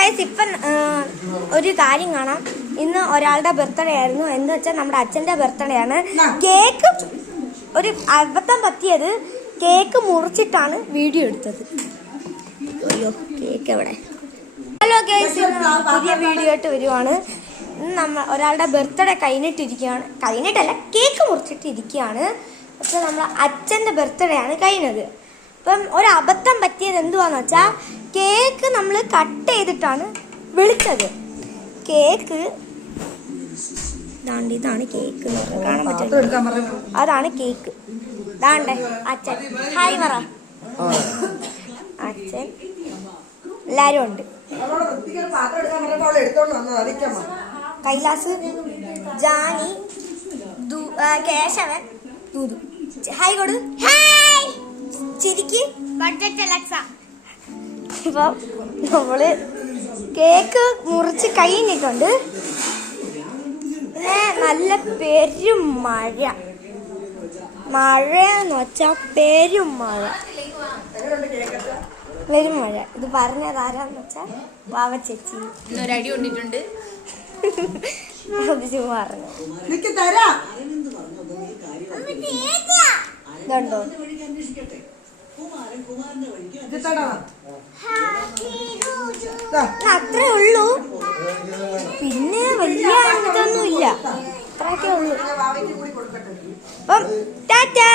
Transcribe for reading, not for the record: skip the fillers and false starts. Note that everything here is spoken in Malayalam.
ഗൈസ് ഇപ്പം ഒരു കാര്യം കാണാം. ഇന്ന് ഒരാളുടെ ബർത്ത്ഡേ ആയിരുന്നു. എന്ന് വെച്ചാൽ നമ്മുടെ അച്ഛൻ്റെ ബർത്ത്ഡേ ആണ്. കേക്ക് ഒരു അബദ്ധം പറ്റിയത്, കേക്ക് മുറിച്ചിട്ടാണ് വീഡിയോ എടുത്തത്. അയ്യോ കേക്ക് എവിടെ? ഹലോ ഗൈസ്, പുതിയ വീഡിയോ ആയിട്ട് വരുവാണ്. ഇന്ന് ഒരാളുടെ ബർത്ത്ഡേ കഴിഞ്ഞിട്ടല്ല, കേക്ക് മുറിച്ചിട്ടിരിക്കുകയാണ്. പക്ഷെ നമ്മളെ അച്ഛൻ്റെ ബർത്ത്ഡേ ആണ് കഴിഞ്ഞത്. അപ്പം ഒരു അബദ്ധം പറ്റിയത് എന്തുവാന്ന് വെച്ചാൽ, കേക്ക് നമ്മൾ കട്ട് ചെയ്തിട്ടാണ് വിളിച്ചത്. കേക്ക് ഇതാണ് കേക്ക്, കാണാൻ പറ്റും. അതാണ് കേക്ക്. ഇതാണ്ടേ അച്ഛൻ, ഹായ് പറ. അച്ഛൻ എല്ലാരും ഉണ്ട്. കൈലാസ്, ജാനി, കേശവൻ, ദൂതു. ഹായ് കൊടു. ചിരിക്ക്. ഇപ്പൊ നമ്മള് കേക്ക് മുറിച്ച് കഴിഞ്ഞിട്ടുണ്ട്. പിന്നെ നല്ല പെരും മഴയെന്ന് വെച്ചാ പെരും മഴ. ഇത് പറഞ്ഞത് ആരാന്ന് വെച്ചാ വാവ ചേച്ചി. ഒരടി കൊണ്ടിട്ടുണ്ട്. പറഞ്ഞു ഇതുണ്ടോ? അത്രേ ഉള്ളൂ, പിന്നെ വലിയ ഇതൊന്നും ഇല്ല. അത്രയൊക്കെ ഉള്ളൂ. അപ്പം ടാറ്റാ.